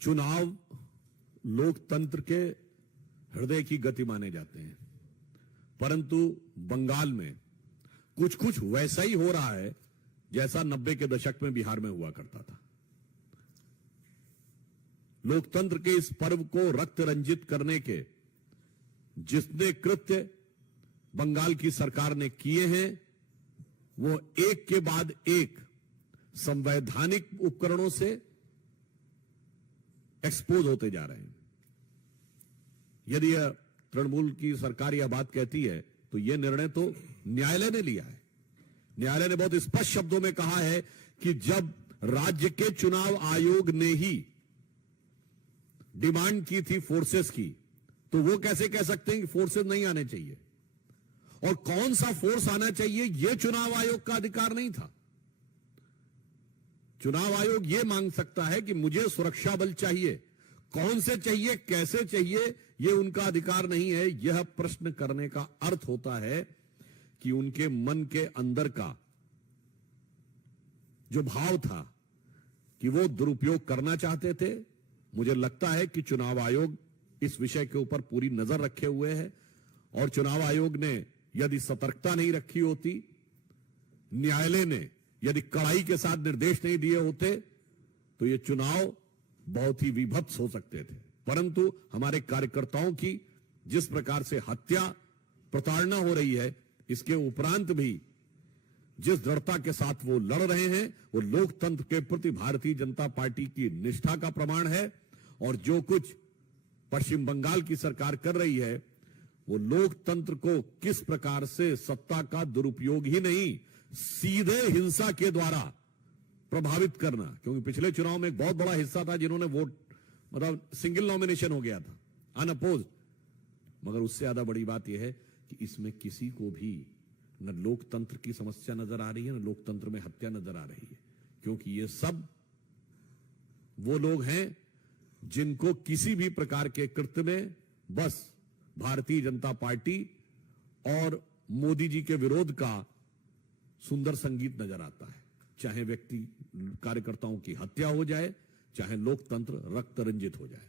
चुनाव लोकतंत्र के हृदय की गति माने जाते हैं, परंतु बंगाल में कुछ कुछ वैसा ही हो रहा है जैसा 90 के दशक में बिहार में हुआ करता था। लोकतंत्र के इस पर्व को रक्त रंजित करने के जितने कृत्य बंगाल की सरकार ने किए हैं, वो एक के बाद एक संवैधानिक उपकरणों से एक्सपोज होते जा रहे हैं। यदि तृणमूल की सरकार यह बात कहती है तो यह निर्णय तो न्यायालय ने लिया है। न्यायालय ने बहुत स्पष्ट शब्दों में कहा है कि जब राज्य के चुनाव आयोग ने ही डिमांड की थी फोर्सेस की, तो वो कैसे कह सकते हैं कि फोर्सेस नहीं आने चाहिए, और कौन सा फोर्स आना चाहिए यह चुनाव आयोग का अधिकार नहीं था। चुनाव आयोग यह मांग सकता है कि मुझे सुरक्षा बल चाहिए, कौन से चाहिए, कैसे चाहिए, यह उनका अधिकार नहीं है। यह प्रश्न करने का अर्थ होता है कि उनके मन के अंदर का जो भाव था कि वो दुरुपयोग करना चाहते थे। मुझे लगता है कि चुनाव आयोग इस विषय के ऊपर पूरी नजर रखे हुए है, और चुनाव आयोग ने यदि सतर्कता नहीं रखी होती, न्यायालय ने यदि कड़ाई के साथ निर्देश नहीं दिए होते, तो ये चुनाव बहुत ही विभत्स हो सकते थे। परंतु हमारे कार्यकर्ताओं की जिस प्रकार से हत्या, प्रताड़ना हो रही है, इसके उपरांत भी जिस दृढ़ता के साथ वो लड़ रहे हैं, वो लोकतंत्र के प्रति भारतीय जनता पार्टी की निष्ठा का प्रमाण है। और जो कुछ पश्चिम बंगाल की सरकार कर रही है, वो लोकतंत्र को किस प्रकार से सत्ता का दुरुपयोग ही नहीं, सीधे हिंसा के द्वारा प्रभावित करना। क्योंकि पिछले चुनाव में एक बहुत बड़ा हिस्सा था जिन्होंने वोट, मतलब सिंगल नॉमिनेशन हो गया था, अनअपोज्ड। मगर उससे ज्यादा बड़ी बात यह है कि इसमें किसी को भी न लोकतंत्र की समस्या नजर आ रही है, न लोकतंत्र में हत्या नजर आ रही है। क्योंकि ये सब वो लोग हैं जिनको किसी भी प्रकार के कृत्य में बस भारतीय जनता पार्टी और मोदी जी के विरोध का सुंदर संगीत नजर आता है। चाहे व्यक्ति कार्यकर्ताओं की हत्या हो जाए, चाहे लोकतंत्र रक्त रंजित हो जाए।